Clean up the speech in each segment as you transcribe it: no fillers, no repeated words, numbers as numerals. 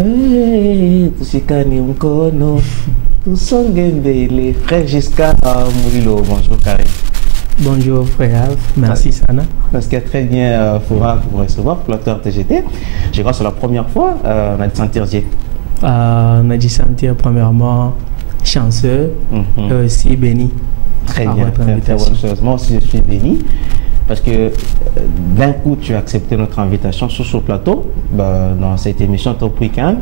Hey, tushikane mkono, tusonge mbele. Frère Giscard Moulilo, bonjour Karim. Bonjour frère, merci Sana. Parce qu'il y a très bien Foura pour recevoir, Flatteur TGT. Je crois que c'est la première fois, on a dû sentir Dieu. On a dû sentir premièrement chanceux et aussi béni. Très bien, très bonne chose. Moi aussi je suis béni. Parce que d'un coup, tu as accepté notre invitation sur ce plateau, dans cette émission Top Weekend.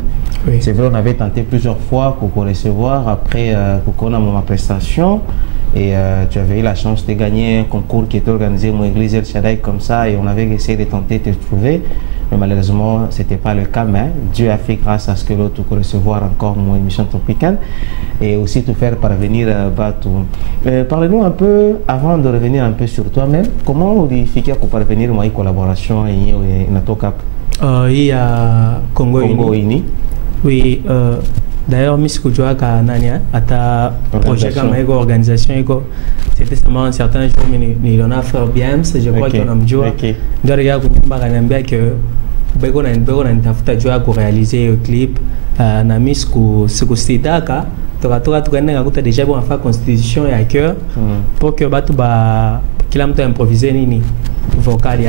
Oui. C'est vrai, on avait tenté plusieurs fois pour recevoir après pour a ma prestation. Et tu avais eu la chance de gagner un concours qui était organisé à l'église El Shaddai comme ça. Et on avait essayé de tenter de te trouver. Mais malheureusement, ce n'était pas le cas. Mais Dieu a fait grâce à ce que l'autre pour recevoir encore mon émission Top Weekend. Et aussi te faire parvenir Batou. Parlez-nous un peu, avant de revenir un peu sur toi-même, comment vous définissez pour parvenir à une collaboration et notre cap? Il y a Congo Uni. Oui, d'ailleurs, Miss Kujua Kanania, à ta projet comme organisation, c'était seulement un certain jour, il en a fait bien, je crois qu'on a joué. Je regarde que on a réalisé un clip, na Miss Kustidaka. Tu as déjà fait constitution et à cœur pour que tu aies improvisé nini vocal.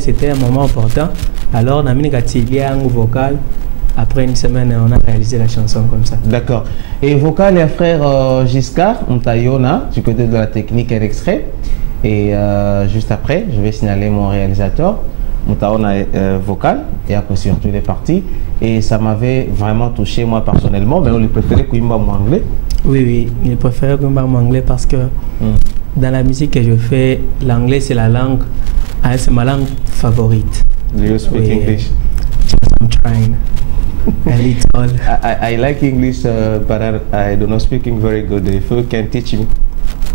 C'était un moment important. Alors, on a mis un vocal. Après une semaine, on a réalisé la chanson comme ça. D'accord. Et vocal, et frère Giscard, Mtayona, du côté de la technique et l'extrait. Et juste après, je vais signaler mon réalisateur. Mtayona vocal et après surtout les parties. Et ça m'avait vraiment touché moi personnellement, mais on lui préférait Kouimba en anglais. Oui, il préférait Kouimba en anglais parce que dans la musique que je fais, l'anglais c'est la langue, c'est ma langue favorite. Do you speak English? I'm trying. A little. I like English, but I do not speaking very good. If you can teach me.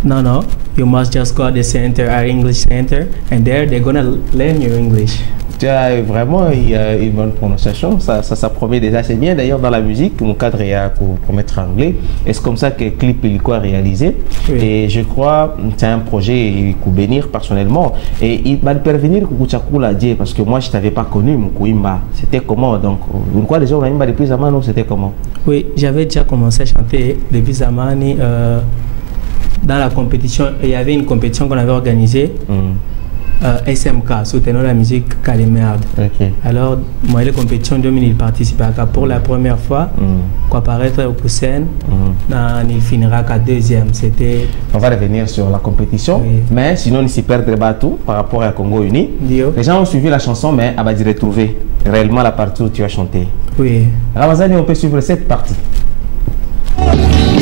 No, you must just go to the center, our English center, and there they're gonna learn your English. Tu as vraiment une bonne prononciation, ça promet déjà, c'est bien d'ailleurs dans la musique, mon cadre est pour promettre anglais, et c'est comme ça que le clip est réalisé, et je crois que c'est un projet pour bénir personnellement, et il va parvenir à dire, parce que moi je ne t'avais pas connu, mon Kouimba, c'était comment, donc, quoi déjà on a mis depuis Zamani, c'était comment? Oui, j'avais déjà commencé à chanter depuis Zamani, dans la compétition, il y avait une compétition qu'on avait organisée, SMK, soutenant la musique Calimerde. Alors, moi, les compétitions, il participait pour la première fois, pour apparaître au scène, il finira qu'à deuxième. On va revenir sur la compétition, mais sinon, il s'y perdrait pas tout par rapport à Congo Uni. Les gens ont suivi la chanson, mais on va dire retrouver réellement la partie où tu as chanté. Oui. Ramazani, on peut suivre cette partie.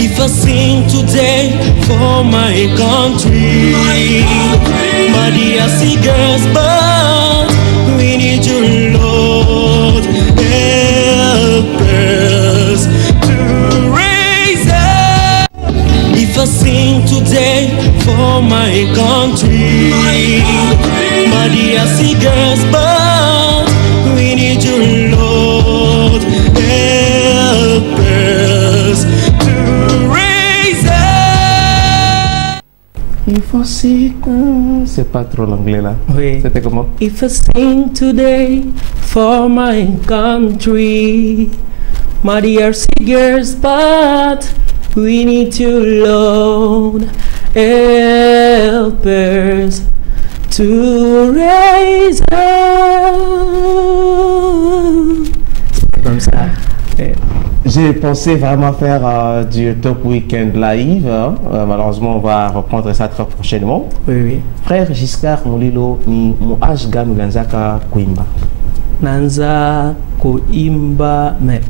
If I sing today for my country, my DRC girls, but we need your Lord, help us to raise up. If I sing today for my country, my DRC girls, but we need your Lord, help us. Il faut c'est pas trop l'anglais là. Oui. C'était comment? If I sing today for my country, my dear singers, but we need to Lord, help us to raise up. C'est comme ça. J'ai pensé vraiment faire du Top Weekend live. Malheureusement, on va reprendre ça très prochainement. Oui. Frère Giscard Moulilo, ni Moashga Nulanzaka Kouimba. Nanza Kouimba, mais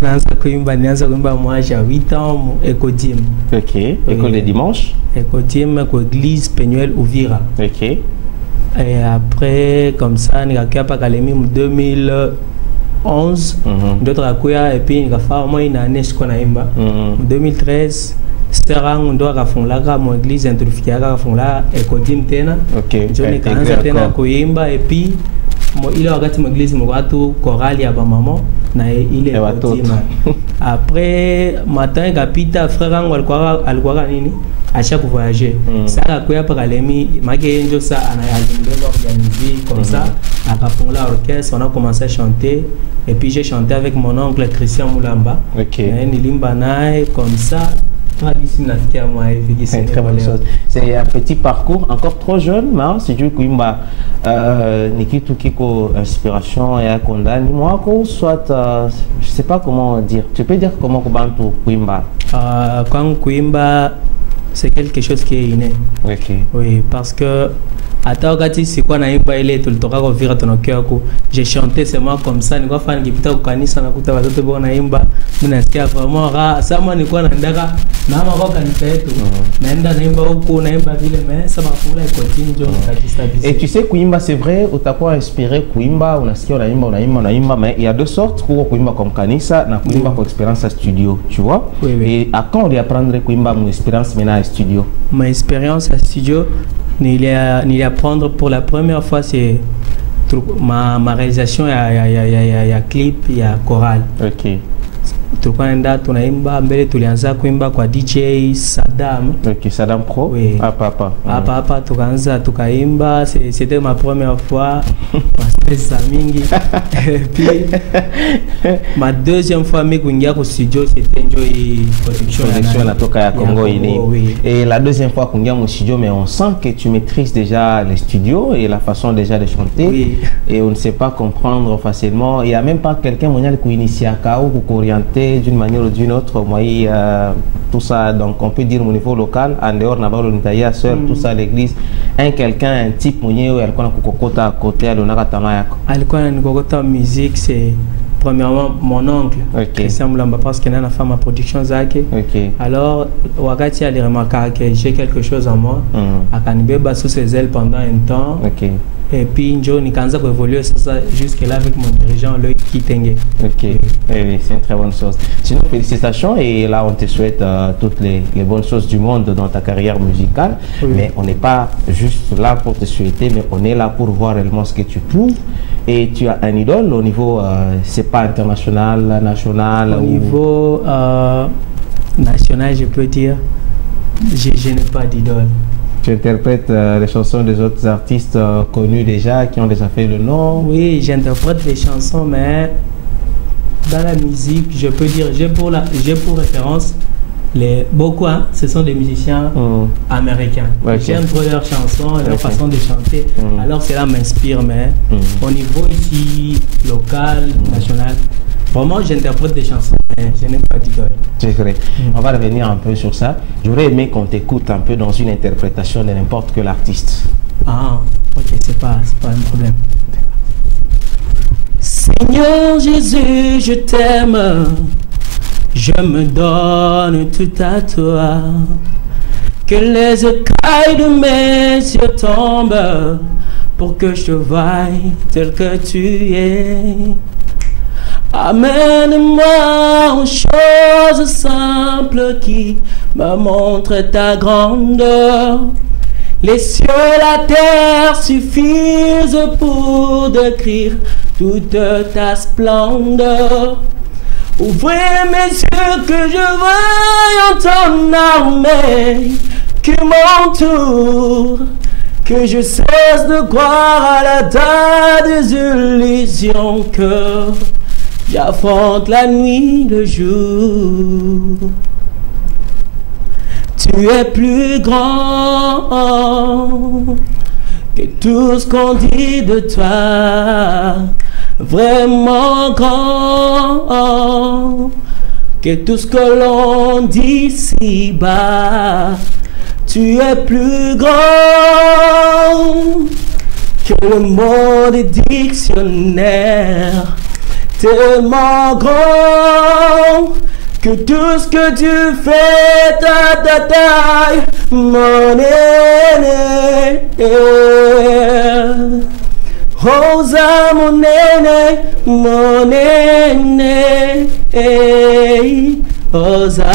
Nanza Kouimba, moi j'ai 8 ans, Écodim. Ok, école de dimanche. Écodim, église Penuel Ouvira. Ok. Et après, comme ça, il y a Kalemi 2011, d'autres akuya et puis il a fait au moins une année ce qu'on a eu. 2013, Serang doit faire la mon église introductive à fond là écodim tena. Ok. Johnny Kanza tena kuimba et puis il a regardé mon église mon gâteau chorale ya ba maman na il est écodim. Après matin capita frère alquara nini à chaque voyager. Ça akuya par alemi maké njo ça ana ya musique, comme ça. À Kapongola Orchestre, on a commencé à chanter. Et puis j'ai chanté avec mon oncle Christian Moulamba. Ok. Comme ça. C'est une très bonne chose. C'est un petit parcours, encore trop jeune, mais c'est du coup, Nikitu Kiko inspiration et condamné. Moi, soit, je sais pas comment dire. Tu peux dire comment Kubantu Kuimba? Quand Kuimba, c'est quelque chose qui est inné. Ok. Oui, parce que Atawagati, c'est quoi naimba ile tulitoka kwa vira tunakiako. J'ai chanté seulement comme ça, nilikuwa fan kipita kwa kanisa nakuta watoto bwana naimba, mimi nasikia vraiment ra sama nilikuwa naendaka na mama kwa kanisa yetu. Naenda naimba huko naimba vile mais ça m'a fait continue ndio nikajistabiliser. Et tu sais kuimba c'est vrai, utakuwa inspiré kuimba, unasikia unaimba mais il y a deux sortes, kuimba comme kanisa na kuimba kwa expérience à studio, tu vois? Oui, oui. Et à quand on apprendre kuimba mon expérience maintenant à studio? Ma expérience à studio Ni apprendre pour la première fois, c'est ma réalisation, il y a clip, il y a chorale. Ok. Tunaenda tunaimba mbele tulianza kuimba kwa DJ Saddam. Ok, Saddam Pro. Oui. Papa tukaanza tukaimba, c'était ma première fois. Et puis ma deuxième fois mais kuingia au studio c'était Enjoy Production la toka ya Congo ini. Oui. Et la deuxième fois kuingia au studio, mais on sent que tu maîtrises déjà les studios et la façon déjà de chanter. Oui. Et on ne sait pas comprendre facilement. Il n'y a même pas quelqu'un qui initie à KO ou orienté d'une manière ou d'une autre. Moi, tout ça, donc on peut dire au niveau local, en dehors de seul, tout ça, l'église, quelqu'un, un type, à côté, à musique, c'est premièrement mon oncle, Christian Moulamba, parce qu'il a une femme à production Zake. Alors, Wakati a remarqué que j'ai quelque chose en moi, à Kanibeba sous ses ailes pendant un temps. Et puis, Johnny Kanza a évolué jusque-là avec mon dirigeant, Loïc Kitenge. Ok, c'est une très bonne chose. Sinon, félicitations et là, on te souhaite toutes les bonnes choses du monde dans ta carrière musicale. Oui. Mais on n'est pas juste là pour te souhaiter, mais on est là pour voir réellement ce que tu prouves. Et tu as un idole au niveau, c'est pas international, national? Au niveau national, je peux dire, je n'ai pas d'idole. Tu interprètes les chansons des autres artistes connus déjà, qui ont déjà fait le nom? Oui, j'interprète les chansons, mais dans la musique, je peux dire, j'ai pour référence, beaucoup, hein, ce sont des musiciens américains. J'aime trop leurs chansons, leur façon de chanter. Alors cela m'inspire, mais au niveau ici, local, national, vraiment, j'interprète des chansons, mais je n'ai pas d'idole. C'est vrai. On va revenir un peu sur ça. J'aurais aimé qu'on t'écoute un peu dans une interprétation de n'importe quel artiste. Ah, ok, c'est pas un problème. Seigneur Jésus, je t'aime. Je me donne tout à toi. Que les écailles de mes yeux tombent pour que je te voie tel que tu es. Amène-moi aux choses simples qui me montrent ta grandeur. Les cieux et la terre suffisent pour décrire toute ta splendeur. Ouvrez mes yeux que je voie ton armée qui m'entoure. Que je cesse de croire à la tas des illusions que j'affronte la nuit, le jour. Tu es plus grand que tout ce qu'on dit de toi. Vraiment grand que tout ce que l'on dit ici-bas. Tu es plus grand que le mot des dictionnaires. Tellement grand que tout ce que tu fais, ta taille, mon aîné. Rosa, mon aîné, mon aîné. Rosa.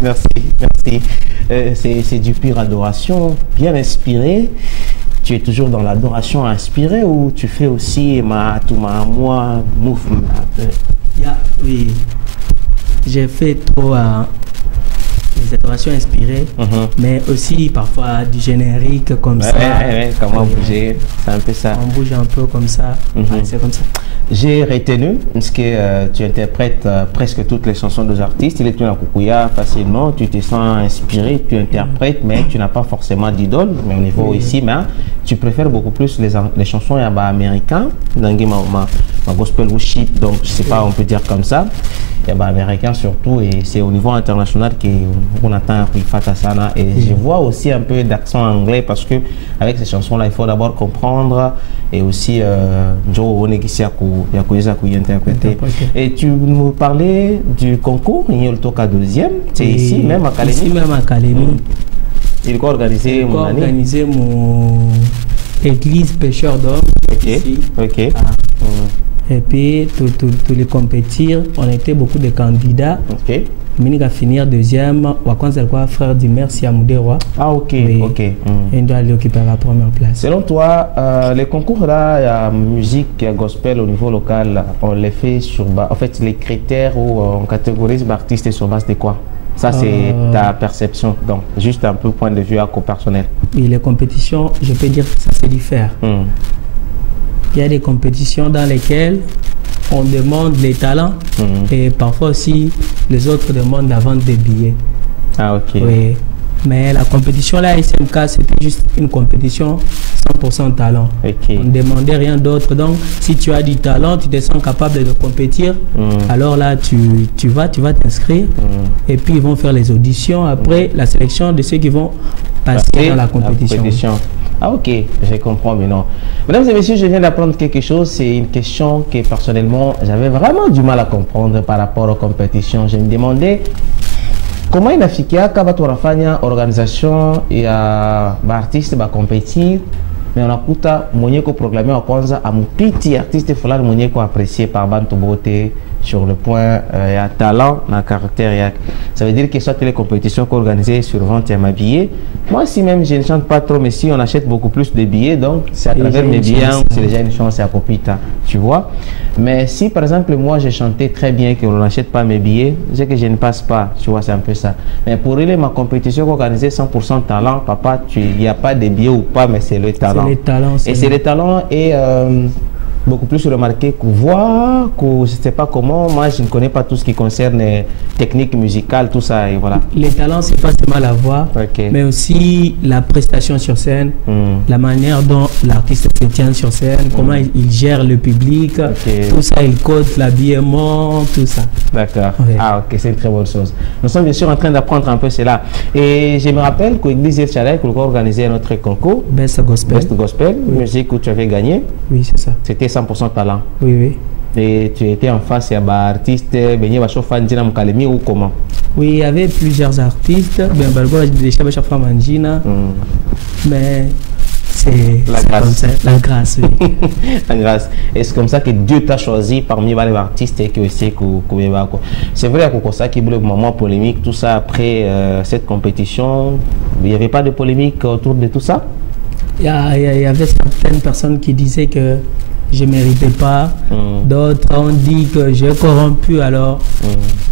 Merci. C'est du pure adoration, bien inspiré. Tu es toujours dans l'adoration inspirée ou tu fais aussi moi mouvement? Oui, j'ai fait trop des adorations inspirées, mais aussi parfois du générique comme ça. Comment bouger, c'est un peu ça. On bouge un peu comme ça, c'est comme ça. J'ai retenu parce que tu interprètes presque toutes les chansons des artistes. Il est à Kukuya facilement, tu te sens inspiré, tu interprètes, mais tu n'as pas forcément d'idole. Mais au niveau ici, mais tu préfères beaucoup plus les chansons américaines, dans ma gospel worship, donc je sais pas, on peut dire comme ça. Il y a américain surtout, et c'est au niveau international qu'on attend Fatasana. Et je vois aussi un peu d'accent anglais parce que avec ces chansons-là, il faut d'abord comprendre et aussi interpréter. Et tu nous parlais du concours, il y a le Toka deuxième, c'est ici même à Calémie. Ici même à Calémie. Il a organisé mon église Pêcheur d'Hommes. Ok. Et puis, tous les compétir, on était beaucoup de candidats. Ok. Mini a finir deuxième, Wakanzelkwa, frère du maire Siamouderoa. Ah, ok. Ok. Il doit aller occuper la première place. Selon toi, les concours là, musique gospel au niveau local, on les fait sur en fait, les critères où on catégorise l'artiste sur base de quoi? Ça, c'est ta perception. Donc, juste un peu point de vue personnel. Oui, les compétitions, je peux dire que ça se diffère. Il y a des compétitions dans lesquelles on demande les talents et parfois aussi les autres demandent la vente des billets. Ah, ok. Oui. Mais la compétition là, SMK, c'était juste une compétition 100% talent. Okay. On ne demandait rien d'autre. Donc, si tu as du talent, tu te sens capable de compétir, alors là, tu vas t'inscrire et puis ils vont faire les auditions. Après, la sélection de ceux qui vont passer dans la compétition. Ah, ok, je comprends maintenant. Mesdames et messieurs, je viens d'apprendre quelque chose. C'est une question que personnellement, j'avais vraiment du mal à comprendre par rapport aux compétitions. Je me demandais comment une Africaine, quand on a organisation et artiste va compétir, mais on a kuta mwenye ko programmer wa kwanza amupiti artiste fulani mwenye ko apprécié par bantu bote sur le point il y a talent, na caractère. Ça veut dire que soit les compétitions organisées sur vente et ma billet. Moi, si même je ne chante pas trop, mais si on achète beaucoup plus de billets, donc c'est à travers mes billets, c'est déjà une chance à Popita, tu vois. Mais si par exemple moi j'ai chanté très bien que on n'achète pas mes billets, c'est que je ne passe pas, tu vois, c'est un peu ça. Mais pour elle, ma compétition organisée 100% talent, papa, il n'y a pas de billets ou pas, mais c'est le talent. C'est le talent. Et c'est le talent et beaucoup plus remarqué que voix, que je ne sais pas comment, moi je ne connais pas tout ce qui concerne technique musicale, tout ça, et voilà. Les talents, c'est pas seulement la voix, mais aussi la prestation sur scène, la manière dont l'artiste se tient sur scène, comment il gère le public, tout ça, il code l'habillement, tout ça. D'accord. Ah, ok, c'est une très bonne chose. Nous sommes bien sûr en train d'apprendre un peu cela. Et je me rappelle qu'au l'église Chalais, qu'on a organisé un autre concours. Best Gospel, musique où tu avais gagné. Oui, c'est ça. C'était 100% talent. Oui, oui. Et tu étais en face à artiste ou comment? Oui, il y avait plusieurs artistes. Mais c'est la grâce. La grâce, oui. La grâce. Et c'est comme ça que Dieu t'a choisi parmi les artistes et que aussi c'est vrai que ça qui voulait un moment polémique, tout ça après cette compétition, il n'y avait pas de polémique autour de tout ça? Il y avait certaines personnes qui disaient que je ne méritais pas. D'autres ont dit que j'ai corrompu, alors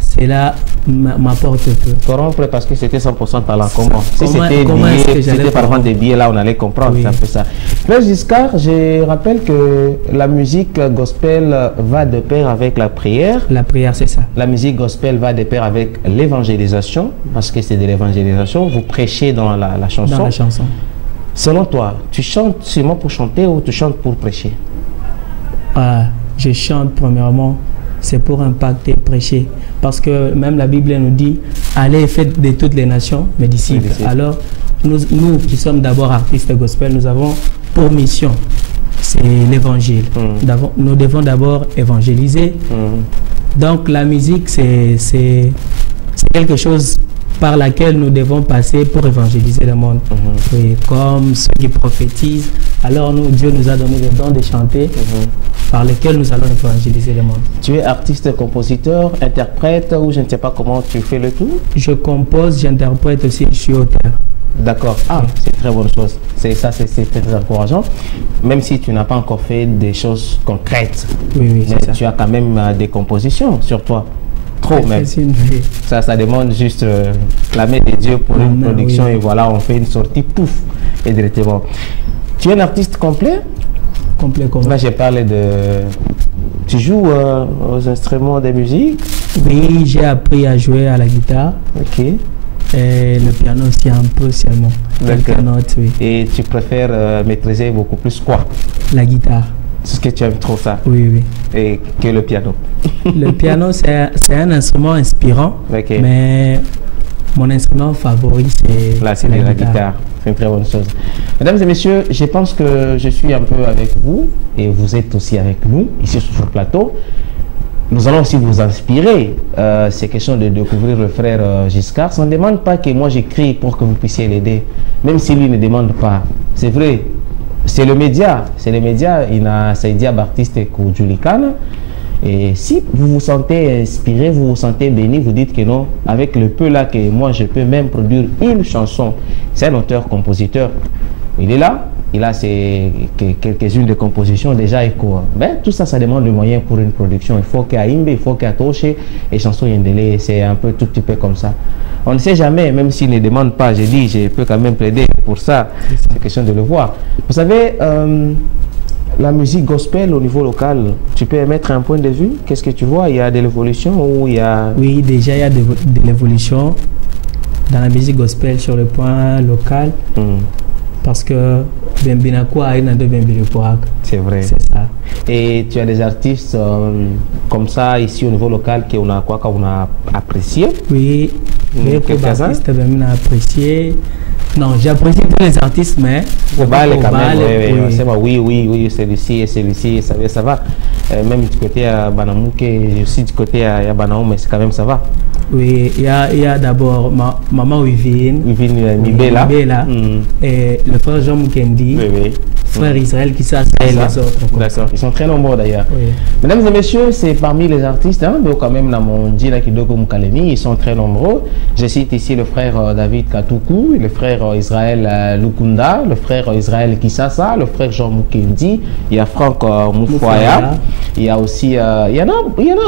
cela m'apporte peu. Corrompre parce que c'était 100% talent. Comment? Si c'était par exemple des billets, là on allait comprendre, c'est un peu ça. Frère Giscard, je rappelle que la musique gospel va de pair avec la prière. La prière, c'est ça. La musique gospel va de pair avec l'évangélisation, parce que c'est de l'évangélisation. Vous prêchez dans la chanson. Dans la chanson. Selon toi, tu chantes seulement pour chanter ou tu chantes pour prêcher? Je chante premièrement, c'est pour impacter, prêcher. Parce que même la Bible nous dit, allez et faites de toutes les nations mes disciples. Alors, nous qui sommes d'abord artistes gospel, nous avons pour mission, c'est l'évangile. Nous devons d'abord évangéliser. Donc la musique, c'est quelque chose par laquelle nous devons passer pour évangéliser le monde. Et comme ceux qui prophétisent, alors Dieu nous a donné le don de chanter, par lesquels nous allons évangéliser le monde. Tu es artiste, compositeur, interprète, ou je ne sais pas comment tu fais le tout? Je compose, j'interprète aussi, je suis auteur. D'accord. Ah, c'est une très bonne chose. C'est très encourageant. Même si tu n'as pas encore fait des choses concrètes, mais tu as quand même des compositions sur toi. trop même. Ça demande juste la main de Dieu pour une production, oui. Et voilà, on fait une sortie, pouf, et directement. Tu es un artiste complet? Complet, complet. Là, j'ai parlé de... Tu joues aux instruments de musique? Oui, j'ai appris à jouer à la guitare. Ok. Et le piano aussi un peu seulement. Notes, oui. Et tu préfères maîtriser beaucoup plus quoi? La guitare. C'est ce que tu aimes trop ça? Oui, oui. Et que le piano? Le piano, c'est un instrument inspirant, okay. Mais mon instrument favori, c'est la guitare. C'est une très bonne chose. Mesdames et messieurs, je pense que je suis un peu avec vous et vous êtes aussi avec nous ici sur le plateau. Nous allons aussi vous inspirer. C'est question de découvrir le frère Giscard. Ça ne demande pas que moi j'écris pour que vous puissiez l'aider, même si lui ne demande pas. C'est vrai, c'est le média. C'est les médias. Il a Saïdia Baptiste et Koudjoulikana. Et si vous vous sentez inspiré, vous vous sentez béni, vous dites que non, avec le peu là que moi je peux même produire une chanson. C'est un auteur-compositeur. Il est là. Il a quelques-unes de compositions déjà écho. Ben, tout ça, ça demande des moyens pour une production. Il faut qu'il y ait Imbe, il faut qu'il y ait Toche et chanson Yendele. C'est un peu tout petit peu comme ça. On ne sait jamais, même s'il ne demande pas, j'ai dit, je peux quand même plaider pour ça. C'est question de le voir. Vous savez, la musique gospel au niveau local, tu peux émettre un point de vue? Qu'est-ce que tu vois? Il y a de l'évolution ou il y a... Oui, déjà, il y a de l'évolution dans la musique gospel sur le point local. Parce que c'est vrai. C'est ça. Et tu as des artistes comme ça ici au niveau local qu'on a apprécié? Oui, quelques artistes qu'on a apprécié. Non, j'apprécie tous les artistes, mais oui, celui-ci et celui-ci, ça va. Même du côté à Banamouke, aussi du côté à Banamou, mais c'est quand même ça va. Oui, il y a d'abord Maman Wivine Mibela, et le frère Jean Mukendi, frère Israël qui s'assure et les autres. D'accord, ils sont très nombreux d'ailleurs. Oui. Mesdames et messieurs, c'est parmi les artistes, hein, donc quand même dans mon Djila Kidoko Mukalemi, ils sont très nombreux. Je cite ici le frère David Katoukou, le frère Israël Lukunda, le frère Israël Kisasa, le frère Jean Mukendi, il y a Franck Moufouaya, il y a aussi, il y en a,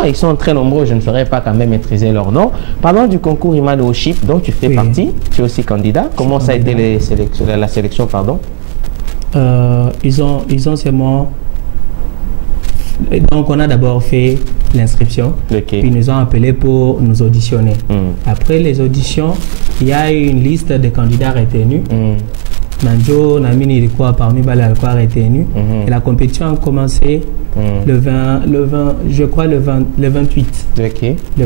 ils sont très nombreux, je ne saurais pas quand même maîtriser leur nom. Parlons du concours Imano Worship dont tu fais partie, tu es aussi candidat. Comment ça a été la sélection, pardon? Ils ont seulement... Donc on a d'abord fait l'inscription, puis ils nous ont appelés pour nous auditionner. Après les auditions, il y a eu une liste de candidats retenus. Nanjo, Namini Rikwa parmi Balalkwa retenu. Et la compétition a commencé le 28. Le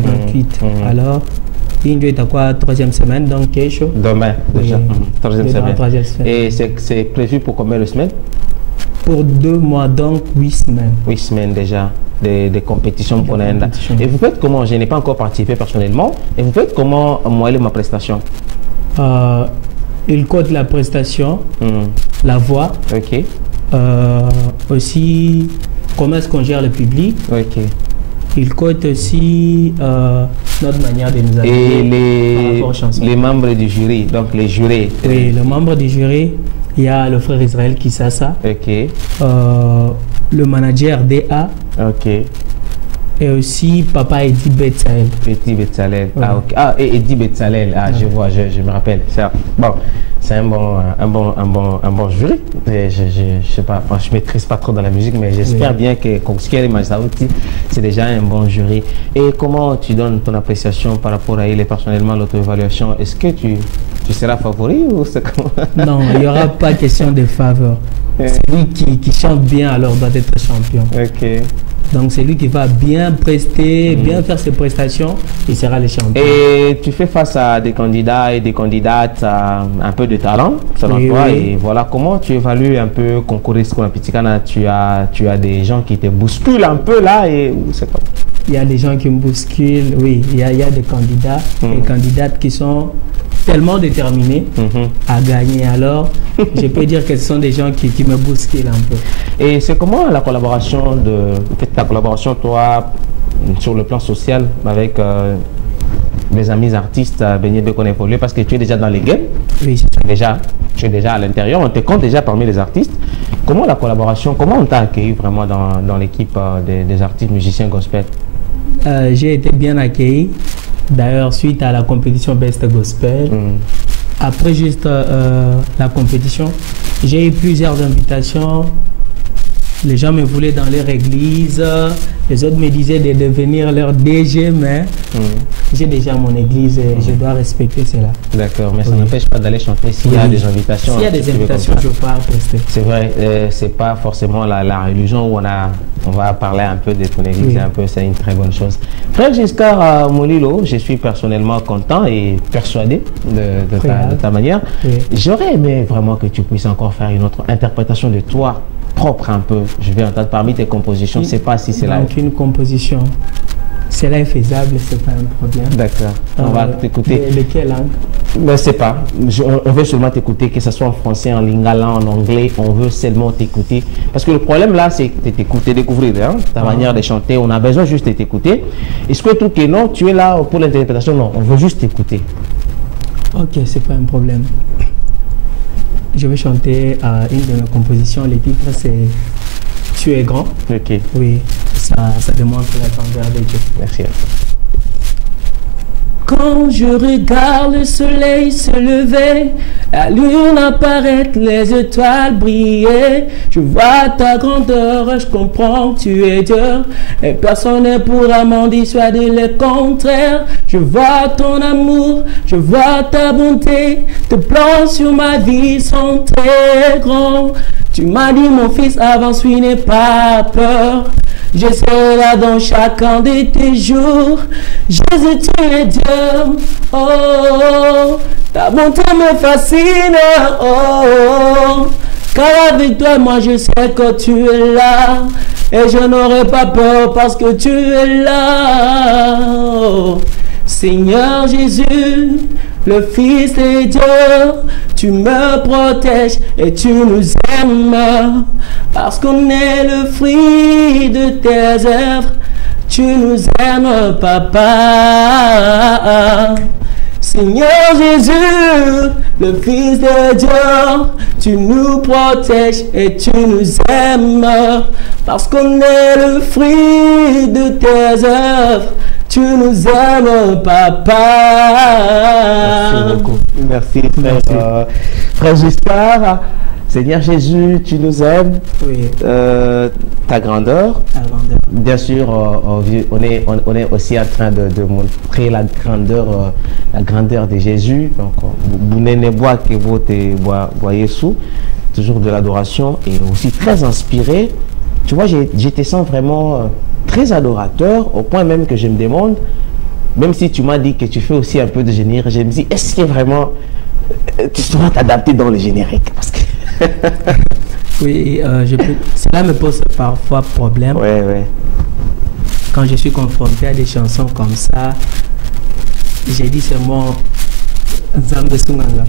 28. Alors, il est à quoi? 3e semaine, donc quelque demain, déjà. 3e semaine. Et c'est prévu pour combien de semaines? Pour 2 mois, donc 8 semaines. 8 semaines déjà. Des compétitions pour l'Inde. Et vous faites comment? Je n'ai pas encore participé personnellement. Et vous faites comment moelle ma prestation? Il code la prestation, la voix. Aussi, comment est-ce qu'on gère le public. Il code aussi notre manière de nous habiller. Et les membres du jury, donc les jurés. Oui, le membre du jury, il y a le frère Israël Kisasa. Le manager DA. Et aussi Papa Eddie Betsalel. Eddie Betsalel. Et Eddie Betsalel. Je vois, je me rappelle. Bon, c'est un bon jury. Je sais pas, je maîtrise pas trop dans la musique, mais j'espère bien que Konskiel et Mazaouti, c'est déjà un bon jury. Et comment tu donnes ton appréciation par rapport à elle personnellement, l'auto-évaluation? Est-ce que tu seras favori ou c'est comment? Non, il n'y aura pas question de faveur. Celui qui chante bien alors doit être champion. Donc c'est lui qui va bien prester, bien faire ses prestations, il sera le champion. Et tu fais face à des candidats et des candidates à un peu de talent, selon toi. Et voilà, comment tu évalues un peu concourir ce qu'on a Pitikana? Tu as des gens qui te bousculent un peu là et c'est quoi? Il y a des gens qui me bousculent, oui. Il y a des candidats et candidates qui sont tellement déterminés à gagner. Alors, je peux dire que ce sont des gens qui me bousculent un peu. Et c'est comment la collaboration ta collaboration, toi, sur le plan social avec mes amis artistes baignés de qu'on évolue, parce que tu es déjà dans les games. Oui, tu es déjà à l'intérieur, on te compte déjà parmi les artistes. Comment la collaboration, comment on t'a accueilli vraiment dans l'équipe des artistes musiciens gospel? j'ai été bien accueilli. D'ailleurs, suite à la compétition Best Gospel, après juste la compétition, j'ai eu plusieurs invitations. Les gens me voulaient dans leur église, les autres me disaient de devenir leur DG, mais j'ai déjà mon église et je dois respecter cela. D'accord, mais ça n'empêche pas d'aller chanter s'il y a des invitations. S'il y a des invitations, je pars prester. C'est vrai, c'est pas forcément la religion où on va parler un peu de ton église, c'est une très bonne chose. Frère Giscard Molilo, je suis personnellement content et persuadé de ta manière. J'aurais aimé vraiment que tu puisses encore faire une autre interprétation de toi propre un peu. Je vais entendre parmi tes compositions, je ne sais pas si c'est là. Donc une composition, cela est faisable, c'est pas un problème. D'accord, on va t'écouter. De quelle langue? Je ne sais pas, on veut seulement t'écouter, que ce soit en français, en lingala, en anglais, on veut seulement t'écouter. Parce que le problème là, c'est que t'écouter, découvrir ta manière de chanter, on a besoin juste de t'écouter. Est-ce que tu trouves que non, tu es là pour l'interprétation? Non, on veut juste t'écouter. Ok, c'est pas un problème. Je vais chanter une de mes compositions. Le titre, c'est Tu es grand. Ok. Oui, ça démontre la grandeur de Dieu. Merci. Quand je regarde le soleil se lever, la lune apparaître, les étoiles briller, je vois ta grandeur, je comprends que tu es Dieu, et personne ne pourra m'en dissuader le contraire. Je vois ton amour, je vois ta bonté, tes plans sur ma vie sont très grands. Tu m'as dit mon fils, avance, n'aie pas peur. Je serai là dans chacun de tes jours. Jésus, tu es Dieu. Oh, ta bonté me fascine. Oh, car avec toi, moi, je sais que tu es là. Et je n'aurai pas peur parce que tu es là. Oh, Seigneur Jésus, le Fils de Dieu, tu me protèges et tu nous aimes. Parce qu'on est le fruit de tes œuvres, tu nous aimes, Papa. Seigneur Jésus, le Fils de Dieu, tu nous protèges et tu nous aimes. Parce qu'on est le fruit de tes œuvres, tu nous aimes, Papa. Merci beaucoup. Merci, frère Giscard. Seigneur Jésus, tu nous aimes. Oui. Ta grandeur. Bien sûr, on est aussi en train de montrer la grandeur de Jésus. Donc, vous n'êtes bois que vous voyez sous, toujours de l'adoration et aussi très inspiré. Tu vois, je te sens vraiment très adorateur, au point même que je me demande, même si tu m'as dit que tu fais aussi un peu de générique, je me dis, est-ce que vraiment tu sauras t'adapter dans le générique? Parce que oui, cela me pose parfois problème. Oui. Quand je suis confronté à des chansons comme ça, j'ai dit seulement Zambe Sunganga.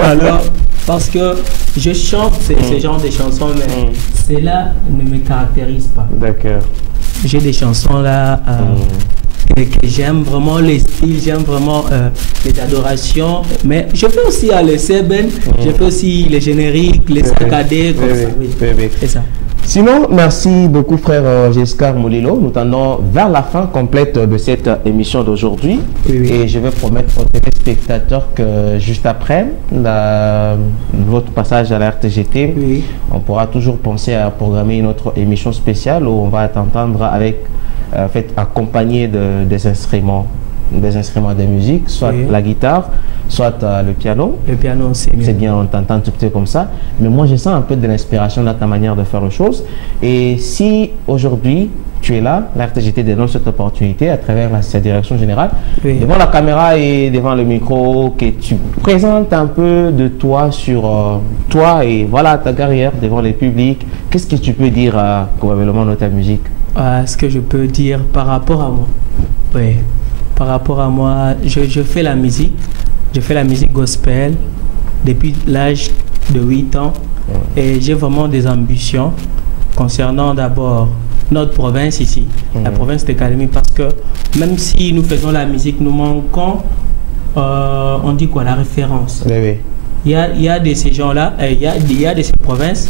Alors, parce que je chante ce genre de chansons, mais cela ne me caractérise pas. D'accord. J'ai des chansons là que j'aime vraiment les styles, j'aime vraiment les adorations, mais je fais aussi les seben, je fais aussi les génériques, les saccadés, comme ça. Oui. C'est ça. Sinon, merci beaucoup frère Giscard Molilo. Nous tendons vers la fin complète de cette émission d'aujourd'hui. Et je vais promettre aux téléspectateurs que juste après votre passage à la RTGT, on pourra toujours penser à programmer une autre émission spéciale où on va t'entendre avec accompagné des instruments de musique, soit la guitare, soit le piano. Le piano, c'est mieux. C'est bien, on t'entend tout petit comme ça. Mais moi, je sens un peu de l'inspiration dans ta manière de faire les choses. Et si aujourd'hui, tu es là, la RTGT donne cette opportunité à travers sa direction générale, devant la caméra et devant le micro, que tu présentes un peu de toi sur toi et voilà ta carrière devant le public. Qu'est-ce que tu peux dire probablement de ta musique? Ce que je peux dire par rapport à moi, par rapport à moi, je fais la musique. Je fais la musique gospel depuis l'âge de 8 ans et j'ai vraiment des ambitions concernant d'abord notre province ici, la province de Calémie, parce que même si nous faisons la musique, nous manquons, on dit quoi, la référence. il y a de ces gens-là, il y a de ces provinces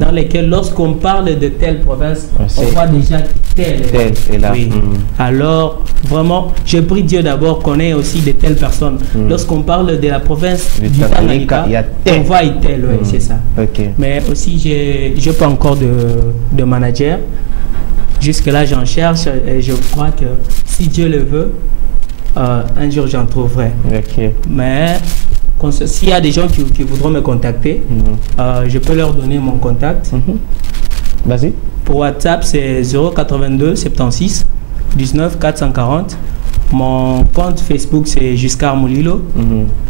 dans lesquelles, lorsqu'on parle de telle province, on voit déjà telle est là. Oui. Alors, vraiment, je prie Dieu d'abord qu'on ait aussi de telles personnes. Lorsqu'on parle de la province du Tanganyika, on voit telle, c'est ça. Mais aussi, je n'ai pas encore de manager. Jusque-là, j'en cherche et je crois que si Dieu le veut, un jour j'en trouverai. Mais s'il y a des gens qui voudront me contacter, je peux leur donner mon contact. Vas-y. Pour WhatsApp, c'est 082 76 19 440. Mon compte Facebook, c'est Giscard Moulilo.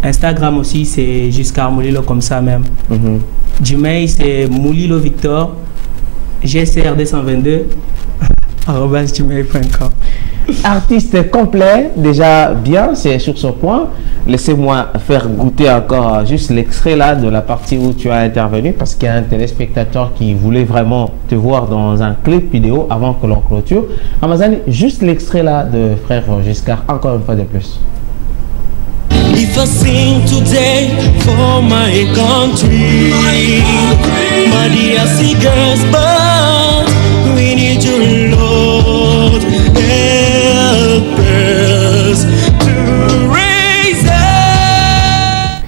Instagram aussi, c'est Giscard Moulilo, comme ça même. Gmail, c'est Moulilo Victor, GCRD122, @gmail.com. Artiste complet, déjà bien, c'est sur ce point. Laissez-moi faire goûter encore juste l'extrait là de la partie où tu as intervenu, parce qu'il y a un téléspectateur qui voulait vraiment te voir dans un clip vidéo avant que l'on clôture. Ramazani, juste l'extrait là de frère Giscard, encore une fois de plus. If I sing today for my country, my DRC girls, but we need your Lord, help us to raise up.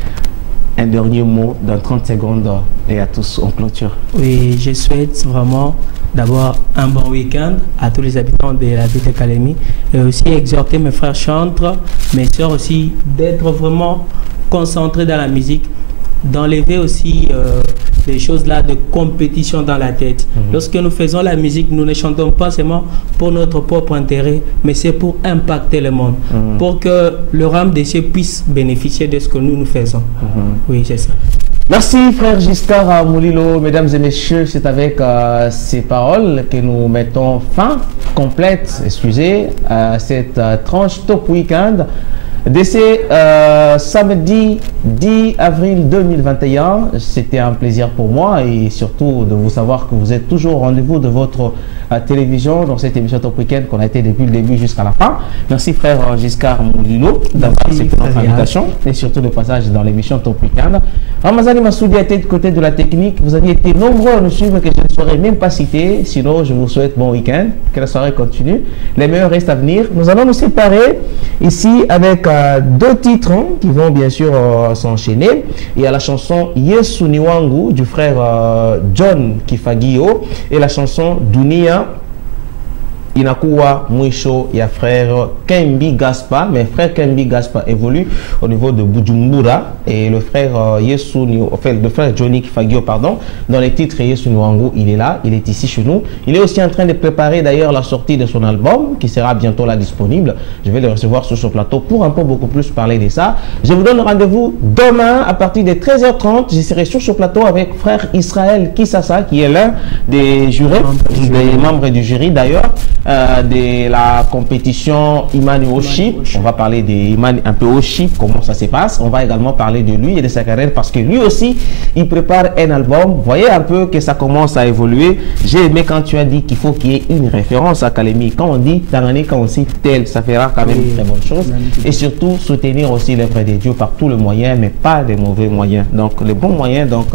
Un dernier mot dans 30 secondes et à tous en clôture. Oui, je souhaite vraiment d'abord un bon week-end à tous les habitants de la ville de Kalemi et aussi exhorter mes frères chantres, mes soeurs aussi, d'être vraiment concentrés dans la musique, d'enlever aussi les choses là de compétition dans la tête. Lorsque nous faisons la musique, nous ne chantons pas seulement pour notre propre intérêt, mais c'est pour impacter le monde, pour que le royaume des cieux puisse bénéficier de ce que nous faisons. Oui, c'est ça. Merci frère Giscard Moulilo. Mesdames et messieurs, c'est avec ces paroles que nous mettons fin complète, excusez, à cette tranche Top Weekend de ce samedi 10 avril 2021. C'était un plaisir pour moi et surtout de vous savoir que vous êtes toujours au rendez-vous de votre télévision dans cette émission Top Weekend qu'on a été depuis le début jusqu'à la fin. Merci frère Giscard Moulilo d'avoir accepté notre invitation et surtout le passage dans l'émission Top Weekend. Ramazani Massoudi a été de côté de la technique. Vous avez été nombreux à nous suivre que je ne saurais même pas citer. Sinon, je vous souhaite bon week-end. Que la soirée continue. Les meilleurs restent à venir. Nous allons nous séparer ici avec deux titres qui vont bien sûr s'enchaîner. Il y a la chanson Yesu Niwangu du frère John Kifagio et la chanson Dunia Inakuwa Mwisho, il y a frère Kembi Gaspa, mais frère Kembi Gaspa évolue au niveau de Bujumbura et le frère le frère Johnny Kifagio, pardon, dans les titres Yesu Niwangu, il est là, il est ici chez nous. Il est aussi en train de préparer d'ailleurs la sortie de son album qui sera bientôt là disponible. Je vais le recevoir sur ce plateau pour un peu beaucoup plus parler de ça. Je vous donne rendez-vous demain à partir de 13h30. Je serai sur ce plateau avec frère Israël Kisasa qui est l'un des jurés, des membres du jury d'ailleurs. De la compétition Imani Worship. On va parler de Imani un peu Worship, comment ça se passe. On va également parler de lui et de sa carrière parce que lui aussi, il prépare un album. Vous voyez un peu que ça commence à évoluer. J'ai aimé quand tu as dit qu'il faut qu'il y ait une référence à Kalemi. Quand on dit Tanganyika, quand on dit tel, ça fera quand même une très bonne chose. Et surtout, soutenir aussi l'œuvre de Dieu par tous les moyens, mais pas des mauvais moyens. Donc, les bons moyens, donc,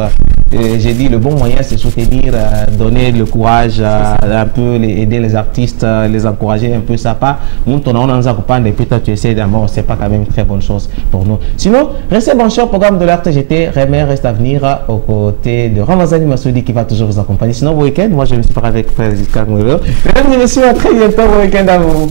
j'ai dit le bon moyen, c'est soutenir, donner le courage, un peu aider les artistes, les encourager un peu, ça pas. Nous, on a peut-être tu essaies d'abord, c'est pas quand même une très bonne chose pour nous. Sinon, restez bon cher, programme de l'RTGT, Rémer reste à venir aux côtés de Ramazani Massoudi qui va toujours vous accompagner. Sinon, bon week-end, moi je me suis parlé avec Frère Giscard Moulilo. Mesdames et messieurs, à très bientôt, bon week-end à vous.